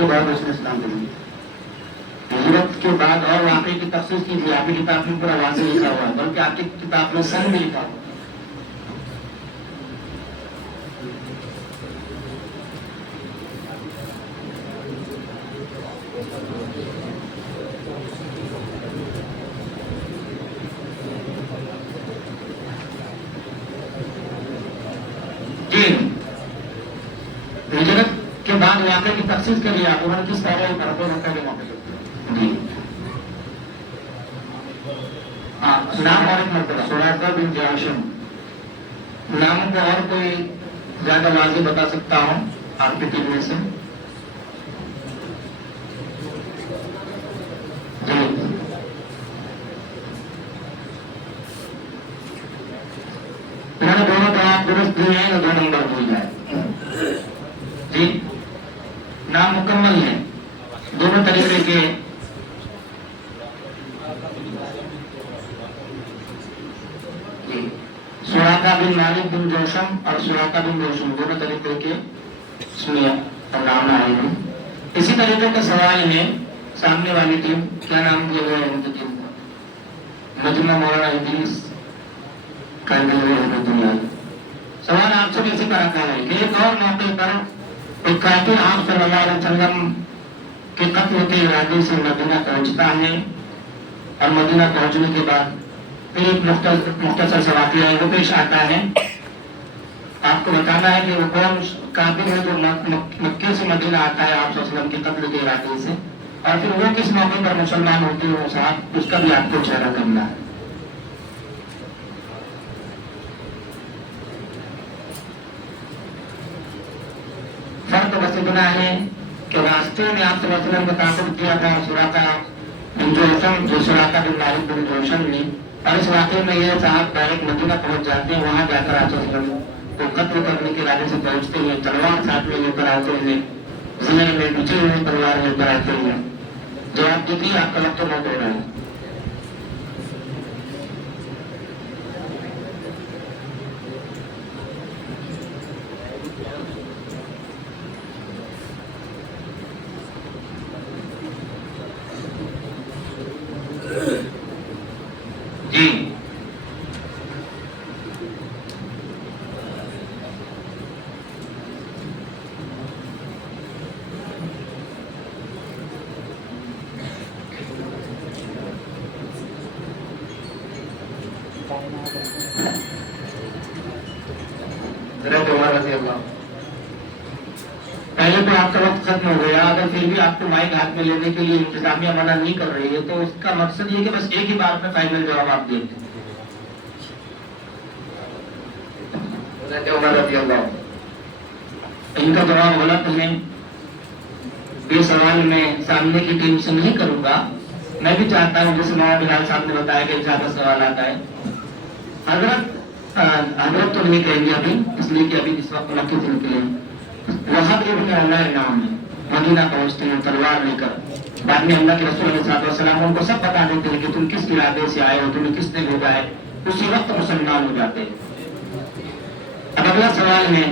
کے بعد اس نے اسلام قبول کیا. ہجرت کے بعد اور واقعی کی تفصیل کیجیے. آپ کی کتاب میں پورا واضح لکھا ہوا ہے، بلکہ آپ کی کتاب میں سن بھی لکھا ہوا. جی، ہجرت کے بعد واقعے کی تفصیل کے لیے آپ انہوں نے کس طرح کرتے رکھا کے موقع کرتے. جی ہاں، نام اور ایک مرتبہ سراقہ بن جاشم. نام کو اور کوئی زیادہ واضح بتا سکتا ہوں آپ کے ٹیم میں سے؟ جی انہوں نے دونوں طرح درست دیے ہیں یا 2 نمبر بھول جائے. جی نام مکمل ہے دونوں طریقے کے. سراقہ بن مالک بن جوشم اور سراقہ بن جوشم دونوں طریقے کے سنیہ اور نام آئے ہیں. اسی طریقے کا سوال ہے سامنے والی ٹیم. کیا نام دیا گیا ہے ان کی ٹیم کا؟ مجمع مولانا ادریس دنیا. سوال آپ سے کیسے کا رکھا ہے کہ ایک اور موقع پر ایک کافر آپ صلی اللہ علیہ وسلم کے قتل کے ارادے سے مدینہ پہنچتا ہے اور مدینہ پہنچنے کے بعد پھر ایک مختصر سا واقعہ ہے وہ پیش آتا ہے. آپ کو بتانا ہے کہ وہ کون کافر ہے جو مکے سے مدینہ آتا ہے آپ صلی اللہ علیہ وسلم کے قتل کے ارادے سے، اور پھر وہ کس موقع پر مسلمان ہوتے ہیں صاحب اس کا بھی آپ کو چہرہ کرنا ہے. فرق بس اتنا ہے کہ راستے میں آپ صلی اللہ علیہ وسلم کو تعاقب کیا تھا سراقہ بن جوشم جو سراقہ بن مالک بن جوشم نے، اور اس واقعے میں یہ صاحب ڈائریکٹ مدینہ پہنچ جاتے ہیں. وہاں جا کر آپ صلی اللہ علیہ وسلم کو قتل کرنے کے ارادے سے پہنچتے ہیں. تلوار ساتھ میں لے کر آتے ہیں، ذہن میں بچے ہوئے تلوار لے کر آتے ہیں. جواب دیجیے آپ کا وقت تو بہت ہو رہا ہے. جی پہلے تو آپ کا وقت ختم ہو گیا. اگر پھر بھی آپ کو مائک ہاتھ میں لینے کے لیے انتظامیہ منع نہیں کر رہی ہے تو اس کا مقصد یہ کہ بس ایک ہی بار میں فائنل جواب آپ دیں. ان کا جواب غلط ہے. یہ سوال میں سامنے کی ٹیم سے نہیں کروں گا. میں بھی چاہتا ہوں جیسے مولانا بلال صاحب نے بتایا کہ زیادہ سوال آتا ہے. حضرت تو نہیں کہیں گے ابھی، اس لیے کہ ابھی اس وقت مکے سے نکلے. وہاں ابن عمیر نام ہے، مدینہ پہنچتے ہیں تلوار لے کر. بعد میں اللہ کے رسول علیہ السلام ان کو سب بتا دیتے ہیں کہ تم کس ارادے سے آئے ہو، تمہیں کس نے بھیجا ہے. اسی وقت مسلمان ہو جاتے ہیں. اب اگلا سوال ہے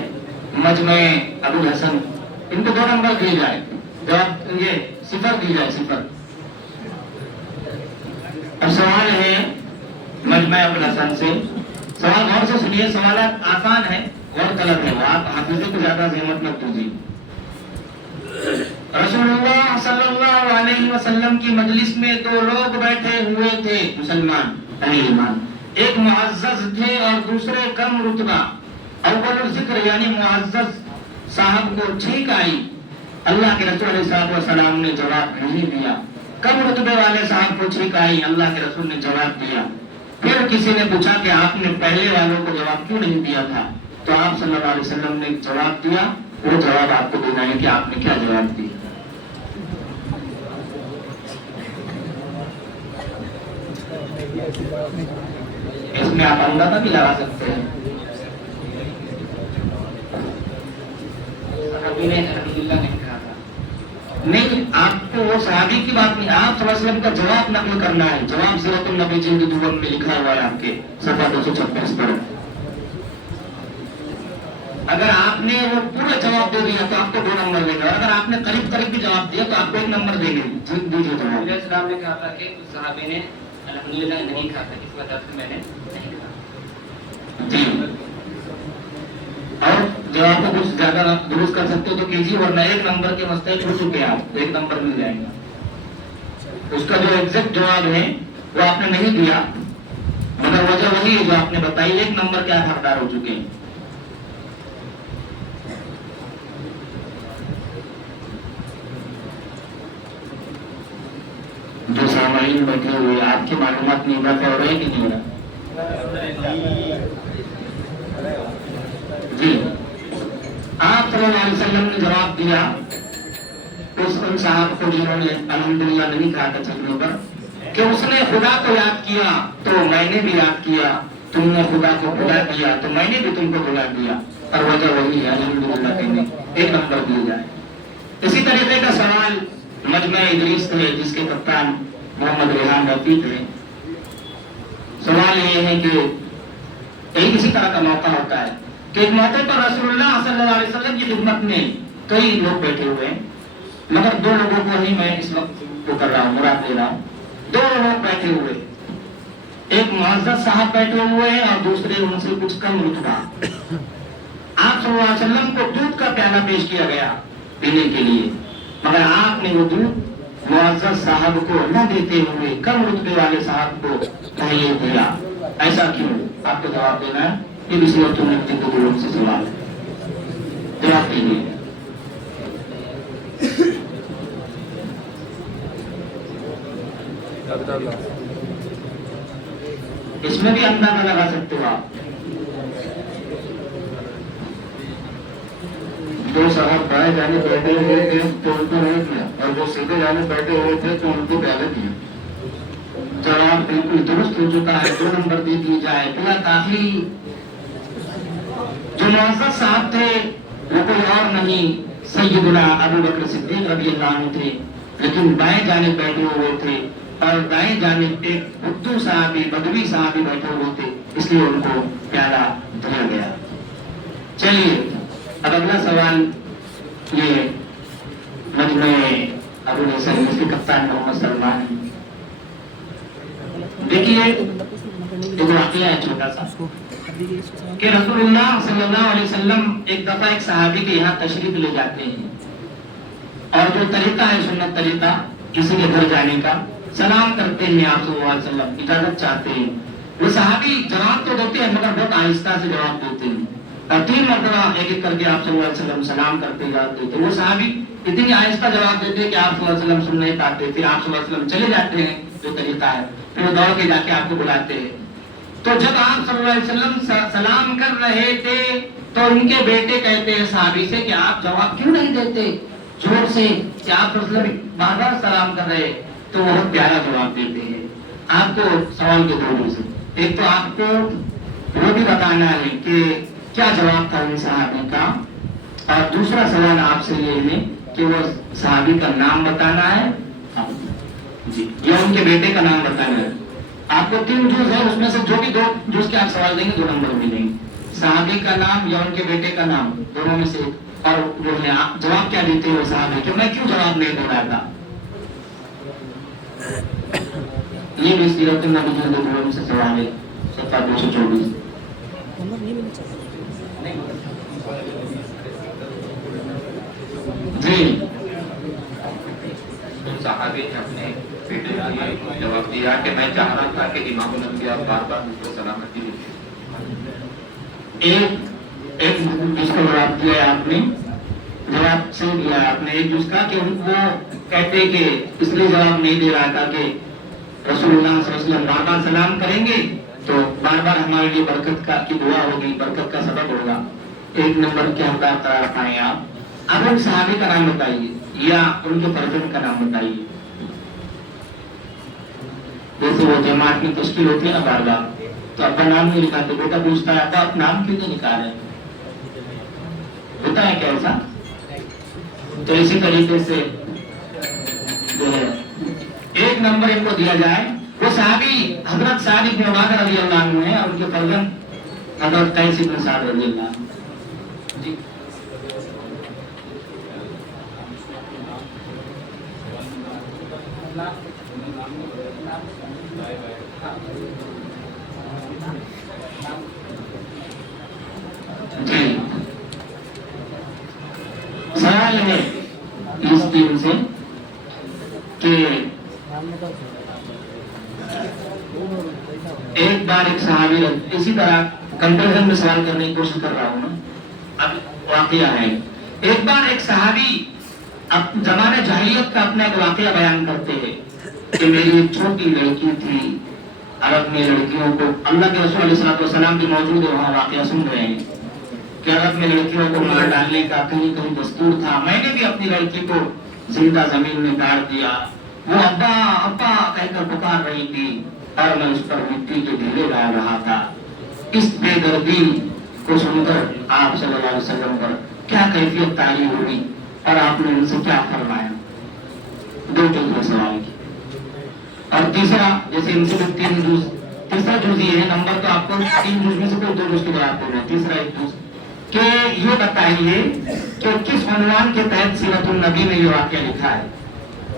مجمع ابو الحسن. ان کو 2 نمبر دیے جائے، جواب یہ 0 دی جائے 0. اب سوال ہے مجمع ابو الحسن سے. سوال غور سے سنیے، سوالات آسان ہے اور غلط ہے، آپ حافظے کو زیادہ زحمت مت دیجیے. رسول اللہ صلی اللہ علیہ وسلم کی مجلس میں 2 لوگ بیٹھے ہوئے تھے مسلمان اہل ایمان. ایک معزز تھے اور دوسرے کم رتبہ. اول الذکر یعنی معزز صاحب کو ٹھیک آئی. اللہ کے رسول علیہ السلام نے جواب نہیں دیا. کم رتبے والے صاحب کو ٹھیک آئی، اللہ کے رسول نے جواب دیا. پھر کسی نے پوچھا کہ آپ نے پہلے والوں کو جواب کیوں نہیں دیا تھا؟ تو آپ صلی اللہ علیہ وسلم نے جواب دیا. وہ جواب آپ کو دینا ہے کہ آپ نے کیا جواب دیا. اس میں آپ اندازہ بھی لگا سکتے ہیں. نہیں، آپ کو وہ صحابی کی بات نہیں، آپ صلی اللہ علیہ وسلم کا جواب نقل کرنا ہے. جواب سیرت النبی جلد 2 میں لکھا ہوا ہے آپ کے صفحہ 256 پر. اگر آپ نے وہ پورا جواب دے دیا تو آپ کو 2 نمبر دیں گے، اور اگر آپ نے قریب قریب بھی جواب دیا تو آپ کو 1 نمبر دیں گے. دیجیے جواب. علیہ السلام نے کہا تھا کہ اس صحابی نے الحمدللہ نہیں کہا تھا، اس وجہ سے میں نے نہیں کہا. جی، اور جواب کو کچھ زیادہ درست کر سکتے ہو تو کیجیے، ورنہ 1 نمبر کے مستحق ہو چکے آپ، 1 نمبر مل جائے گا. اس کا جو ایگزیکٹ جواب ہے وہ آپ نے نہیں دیا، مگر وجہ وہی ہے جو آپ نے بتائی، 1 نمبر کے آپ حقدار ہو چکے ہیں. جو سامعین بیٹھے ہوئے آپ کی معلومات میں اضافہ ہو رہا ہے کہ نہیں ہو رہا؟ جی، آپ صلی اللہ علیہ وسلم نے جواب دیا اس ان صاحب کو جنہوں نے الحمدللہ نہیں کہا تھا چلنے پر، کہ اس نے خدا کو یاد کیا تو میں نے بھی یاد کیا، تم نے خدا کو بھلا دیا تو میں نے بھی تم کو بھلا دیا، اور وجہ وہی ہے الحمدللہ کہنے. 1 نمبر دیا جائے. اسی طریقے کا سوال مجمع ادریس ہے جس کے کپتان محمد ریحان رفیق ہیں. سوال یہ ہے کہ ایک اسی طرح کا موقع ہوتا ہے کہ ایک موقع پر رسول اللہ صلی اللہ علیہ وسلم کی خدمت میں کئی لوگ بیٹھے ہوئے ہیں، مگر 2 لوگوں کو ہی میں اس وقت وہ کر رہا ہوں، مراد لے رہا ہوں. 2 لوگ بیٹھے ہوئے، ایک معزز صاحب بیٹھے ہوئے ہیں اور دوسرے ان سے کچھ کم رتبہ. آپ صلی اللہ علیہ وسلم کو دودھ کا پیالہ پیش کیا گیا پینے کے لیے، مگر آپ نے وہ دودھ معزز صاحب کو نہ دیتے ہوئے کم رتبے والے صاحب کو تحیہ دیا. ایسا کیوں؟ آپ کو جواب دینا ہے. یہ بھی صورت النبی کے دلوں سے سوال ہے، جواب دیجیے. اس میں بھی اندازہ لگا سکتے ہو آپ. 2 صاحب بائیں جانے بیٹھے ہوئے تھے تو ان کو نہیں دیا، اور وہ سیدھے جانے بیٹھے ہوئے تھے تو ان کو پیالے دیا. جواب بالکل درست ہو چکا ہے، 2 نمبر دے دیے جائے. بلا تاخیر جو معزز صاحب تھے وہ کوئی اور نہیں سیدنا ابو بکر صدیق رضی اللہ عنہ تھے، لیکن بائیں جانے بیٹھے ہوئے تھے اور دائیں جانب ایک بدو صحابی بدوی صحابی بیٹھے ہوئے تھے، اس لیے ان کو پیالہ دیا گیا. چلیے اب اگلا سوال یہ مجمع ابو الحسن اس کے کپتان محمد سلمان. دیکھیے ایک واقعہ ہے چھوٹا سا کہ رسول اللہ صلی اللہ علیہ وسلم ایک دفعہ ایک صحابی کے یہاں تشریف لے جاتے ہیں، اور جو طریقہ ہے سنت طریقہ کسی کے گھر جانے کا، سلام کرتے ہیں آپ صلی اللہ علیہ وسلم، اجازت چاہتے ہیں. وہ صحابی جواب تو دیتے ہیں مگر بہت آہستہ سے جواب دیتے ہیں، اور 3 مرتبہ ایک ایک کر کے آپ صلی اللہ علیہ وسلم سلام کرتے جاتے تھے. وہ صحابی اتنی آہستہ جواب دیتے کہ آپ صلی اللہ علیہ وسلم سن نہیں پاتے. پھر آپ صلی اللہ علیہ وسلم چلے جاتے ہیں جو طریقہ ہے، پھر وہ دوڑ کے جا کے آپ کو بلاتے ہیں. تو جب آپ صلی اللہ علیہ وسلم سلام کر رہے تھے تو ان کے بیٹے کہتے ہیں صحابی سے کہ آپ جواب کیوں نہیں دیتے زور سے، کہ آپ بار بار سلام کر رہے. تو وہ بہت پیارا جواب دیتے ہیں. آپ کو سوال کے 2 میں سے ایک تو آپ کو وہ بھی بتانا ہے کہ کیا جواب تھا ان صحابی کا، اور دوسرا سوال آپ سے یہ ہے کہ وہ صحابی کا نام بتانا ہے جی، یا ان کے بیٹے کا نام بتانا ہے. آپ کو 3 جز ہے، اس میں سے جو بھی 2 جز کے آپ سوال دیں گے 2 نمبر ملیں گے. صحابی کا نام یا ان کے بیٹے کا نام، دونوں میں سے. اور وہ ہے آپ جواب کیا دیتے ہو صحابی کہ میں کیوں جواب نہیں دے رہا تھا. یہ بھی سیرت النبی کے دلوں سے سوال ہے، صفحہ 224. جی صحابی نے اپنے بیٹے کے لیے جواب دیا کہ میں چاہ رہا تھا کہ امام الانبیاء بار بار مجھ کو سلامتی دے. ایک جس کو جواب دیا ہے آپ نے، جواب صحیح دیا ہے آپ نے. ایک جس کا کہ وہ کہتے کہ اس لیے جواب نہیں دے رہا تھا کہ رسول اللہ صلی اللہ علیہ وسلم بار بار سلام کریں گے تو بار بار ہمارے لیے برکت کا کی دعا ہوگی، برکت کا سبب ہوگا. 1 نمبر کے حقدار قرار پائیں آپ. اب ان صحابی کا نام بتائیے یا ان کے فرزند کا نام بتائیے. جیسے وہ جماعت میں تشکیل ہوتی ہے نا بار بار، تو ابا نام نہیں لکھاتے، بیٹا پوچھتا ہے ابا آپ نام کیوں نہیں لکھا رہے، ہوتا ہے کیا ایسا؟ تو اسی طریقے سے جو ہے 1 نمبر ان کو دیا جائے. وہ صحابی حضرت سعد بن عبادہ رضی اللہ عنہ ہیں، اور ان کے فرزند حضرت قیس بن سعد رضی اللہ عنہ. جی جی سوال ہے اس ٹیم سے کہ ایک بار ایک صحابی اسی طرح کنکلوژن میں سوال کرنے کی کوشش کر رہا ہوں نا. اب واقعہ ہے ایک بار ایک صحابی زمانے جاہلیت کا اپنا ایک واقعہ بیان کرتے ہیں کہ میری ایک چھوٹی لڑکی تھی. عرب میں لڑکیوں کو اللہ کے رسول علیہ السلام بھی موجود ہے وہاں واقعہ سن رہے ہیں کہ عرب میں لڑکیوں کو مار ڈالنے کا کہیں کہیں دستور تھا. میں نے بھی اپنی لڑکی کو زندہ زمین میں گاڑ دیا. وہ ابا ابا کہہ کر پکار رہی تھی اور میں اس پر مٹی کے ڈھیلے ڈال رہا تھا. اس بے دردی کو سن کر آپ صلی اللہ علیہ وسلم پر کیا کیفیت طاری ہوئی اور آپ نے ان سے کیا فرمایا؟ دو جزء سوال کی. اور تیسرا جیسے ان سے تین جز تیسرا جز یہ ہے نمبر تو آپ کو تین جز میں سے کوئی دو جز کے جواب دینا ہے. تیسرا ایک جز کہ یہ بتائیے کہ کس عنوان کے تحت سیرت النبی میں یہ واقعہ لکھا ہے.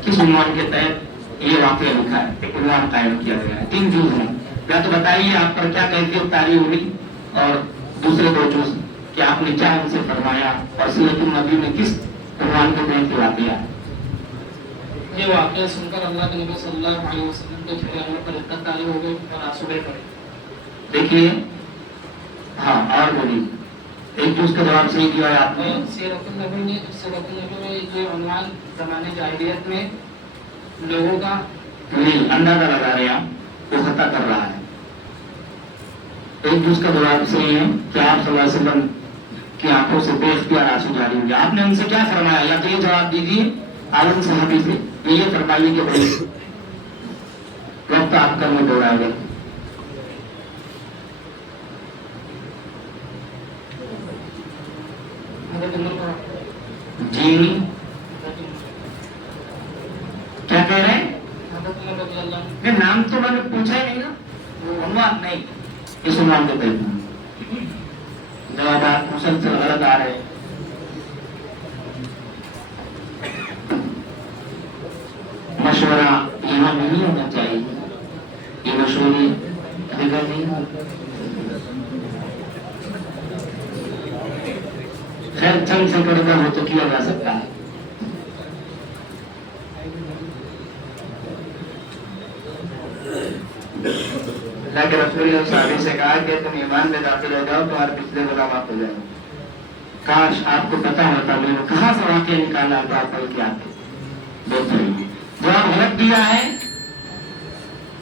کس عنوان کے تحت یہ واقعہ لکھا ہے؟ ایک عنوان قائم کیا گیا ہے. تین جز ہیں. یا تو بتائیے آپ پر کیا کیفیت طاری ہوئی اور دوسرے دو جز کہ آپ نے کیا ان سے فرمایا اور سیرت النبی میں کس عنوان کے تحت یہ واقعہ ہے. یہ واقعہ سن کر اللہ کے نبی صلی اللہ علیہ وسلم کے چہرے پر اتنا طاری ہو گئی اور آنسو بہہ پڑے. دیکھیے ہاں اور بولیے ایک جز کا جواب صحیح کیا ہے آپ نے. سیرت النبی میں جو عنوان زمانے جاہلیت میں لوگوں کا نہیں اندازہ لگا رہے ہیں وہ خطا کر رہا ہے. ایک جز کا جواب صحیح ہے کہ آپ صلی اللہ علیہ وسلم کی آنکھوں سے بے اختیار آنسو جاری ہوئے. آپ نے ان سے کیا فرمایا؟ یا تو یہ جواب دیجیے عالم صحابی سے یہ فرمائیے کہ بھائی وقت آپ کا میں دوہرائے گا. جی کیا کہہ رہے ہیں؟ نام تو میں نے پوچھا ہی نہیں نا. وہ عنوان نہیں اس عنوان کو دیکھنا جوابات مسلسل غلط آ رہے ہیں. مشورہ یہاں نہیں ہونا چاہیے. یہ مشورے جگہ نہیں. خیر چند سیکنڈ کا ہو تو کیا جا سکتا ہے. اللہ کے رسول نے صحابی سے کہا کہ تم ایمان میں داخل ہو جاؤ تمہارے پچھلے گناہ معاف ہو جائیں. کاش آپ کو پتا ہوتا میں نے کہاں سے واقعہ نکالا تو آپ پڑھ کے آتے. بہت صحیح جواب غلط دیا ہے.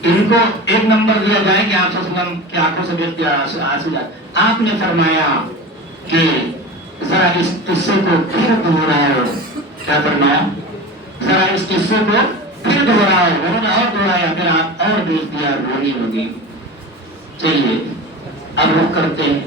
ان کو ایک نمبر دیا جائے کہ آپ صلی اللہ علیہ وسلم کی آنکھوں سے بے اختیار آنسو جائے. آپ نے فرمایا کہ ذرا اس قصے کو پھر دہراؤ. کیا فرمایا؟ ذرا اس قصے کو پھر دہراؤ. انہوں نے اور دہرایا پھر آپ اور بے اختیار رونی ہوگی. چلیے اب رخ کرتے ہیں.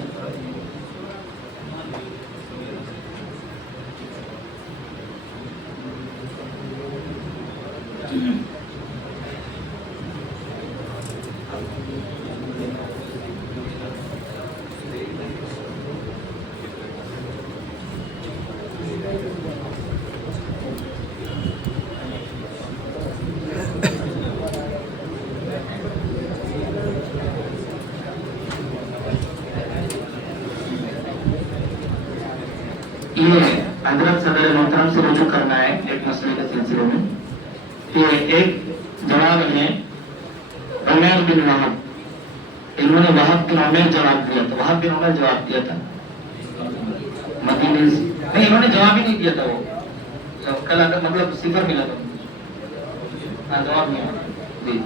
یہ حضرت صدر محترم سے رجوع کرنا ہے ایک مسئلے کے سلسلے میں. یہ ایک جواب ہے عمیر بن وہب. انہوں نے وہب بن عمیر جواب دیا تھا. وہب بن عمیر جواب دیا تھا مدینے سے. نہیں انہوں نے جواب ہی نہیں دیا تھا. وہ کل مطلب صفر ملا تھا. ہاں جواب نہیں آیا. جی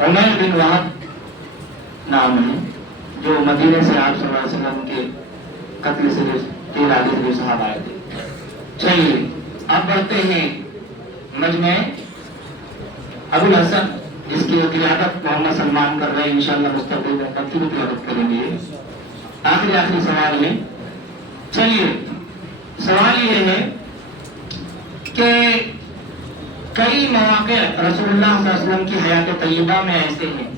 عمیر بن وہب نام ہے جو مدینے سے آپ صلی اللہ علیہ وسلم کے قتل سے 13 صاحب آئے تھے. چلیے اب بڑھتے ہیں مجمع ابو الحسن جس کی قیادت محمد سلمان کر رہے ہیں. انشاءاللہ مستقبل میں کب کی قیادت کریں گے. آخری سوال ہے. چلیے سوال یہ ہے کہ کئی مواقع رسول اللہ صلی اللہ علیہ وسلم کی حیات طیبہ میں ایسے ہیں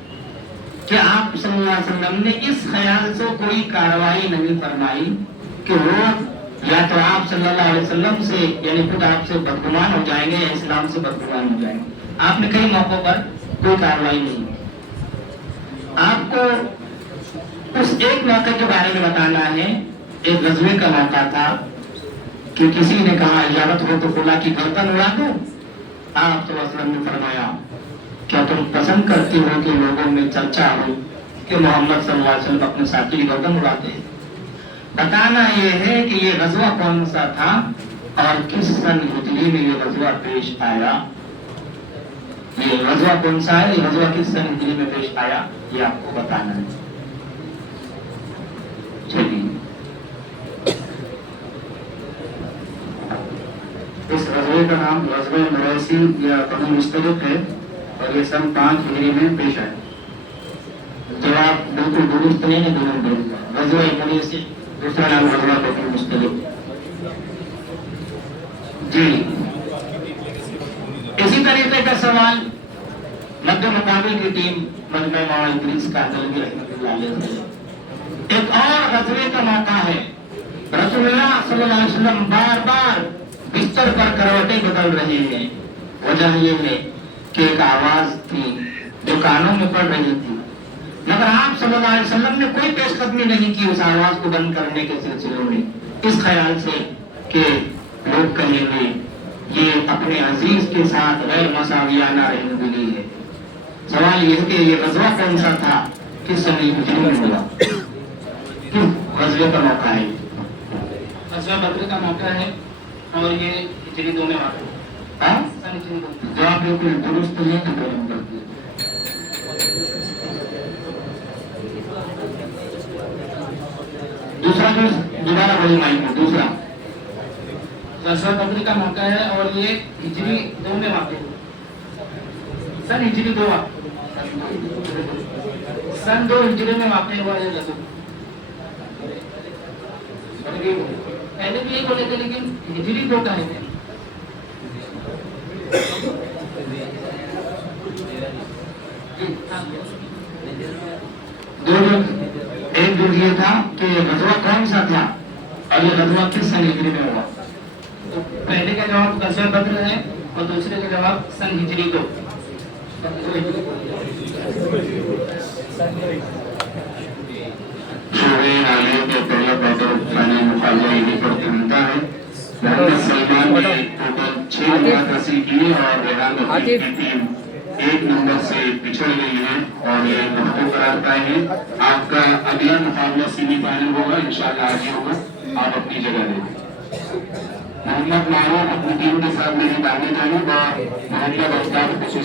کہ آپ صلی اللہ علیہ وسلم نے اس خیال سے کوئی کارروائی نہیں فرمائی کہ وہ یا تو آپ صلی اللہ علیہ وسلم سے یعنی خود آپ سے بدگمان ہو جائیں گے یا اسلام سے بدگمان ہو جائیں گے. آپ نے کئی موقعوں پر کوئی کارروائی نہیں. آپ کو اس ایک موقع کے بارے میں بتانا ہے. ایک غزوے کا موقع تھا کہ کسی نے کہا اجازت ہو تو فلاں کی گردن اڑا دو. آپ صلی اللہ علیہ وسلم نے فرمایا کیا تم پسند کرتے ہو کہ لوگوں میں چرچا ہو کہ محمد صلی اللہ علیہ وسلم اپنے ساتھی کی گردن اڑاتے ہیں؟ بتانا یہ ہے کہ یہ غزوہ کون سا تھا اور کس سن ہجری میں یہ غزوہ پیش آیا. یہ غزوہ کون سا ہے, یہ غزوہ کس سن ہجری میں پیش آیا, یہ آپ کو بتانا ہے. چلیے اس غزوے کا نام غزوہ مریسی یا بنو مستلق ہے اور یہ سن 5 ہجری میں پیش آیا. جواب بالکل درست نہیں ہے, دونوں درست ہے. غزوہ مریسی دوسرا نام غزوہ بنو مستلق. جی اسی طریقے کا سوال مدھیہ مقابل کی ٹیم مجمع مولانا ادریس کا دلوی رحمۃ اللہ علیہ سے. ایک اور غزوے کا موقع ہے. رسول اللہ صلی اللہ علیہ وسلم بار بار بستر پر کروٹیں بدل رہے ہیں. وجہ یہ ہے کہ ایک آواز تھی جو کانوں میں پڑ رہی تھی, مگر آپ صلی اللہ علیہ وسلم نے کوئی پیش قدمی نہیں کی اس آواز کو بند کرنے کے سلسلے میں, اس خیال سے کہ لوگ کہیں گے یہ اپنے عزیز کے ساتھ غیر مساویانہ رہنمائی ہے. سوال یہ ہے کہ یہ غزوہ کون سا تھا, کس سن ہجری میں ہوا, کس غزوے کا موقع ہے؟ غزوہ بدر کا موقع ہے اور یہ ہجری 2 میں واقع ہے. سن ہجری 2. جواب بالکل درست نہیں تو کریں گے. دوسرا جو دوبارہ بڑی مائک دوسرا غزوہ بدر کا موقع ہے اور یہ ہجری 2 میں واقع ہے. سن ہجری 2 سن 2 ہجری میں واقع ہوا ہے غزوہ. پہلے بھی یہی بولے تھے لیکن ہجری 2 کا ہے. ایک جو یہ تھا کہ غزوہ کون سا تھا اور یہ غزوہ کس سن ہجری میں ہوا. پہلے کا جواب غزوہ بدر ہے اور دوسرے کا جواب سن ہجری 2. شعبے عالیہ کے پہلا پیٹر فائنل مقابلہ یہیں پر تھمتا ہے. محمد سلمان نے ٹوٹل 6 نمبر حاصل کیے اور ریحان رفیق کی ٹیم 1 نمبر سے پچھڑ گئی ہے اور یہ مختلف قرار پائے ہیں. آپ کا اگلا مقابلہ سیمی فائنل ہوگا, انشاءاللہ آگے ہوگا, آپ اپنی جگہ لیں. محمد معروف اپنی ٹیم کے ساتھ میری دعوت جانب اور محمد افطار خصوصاً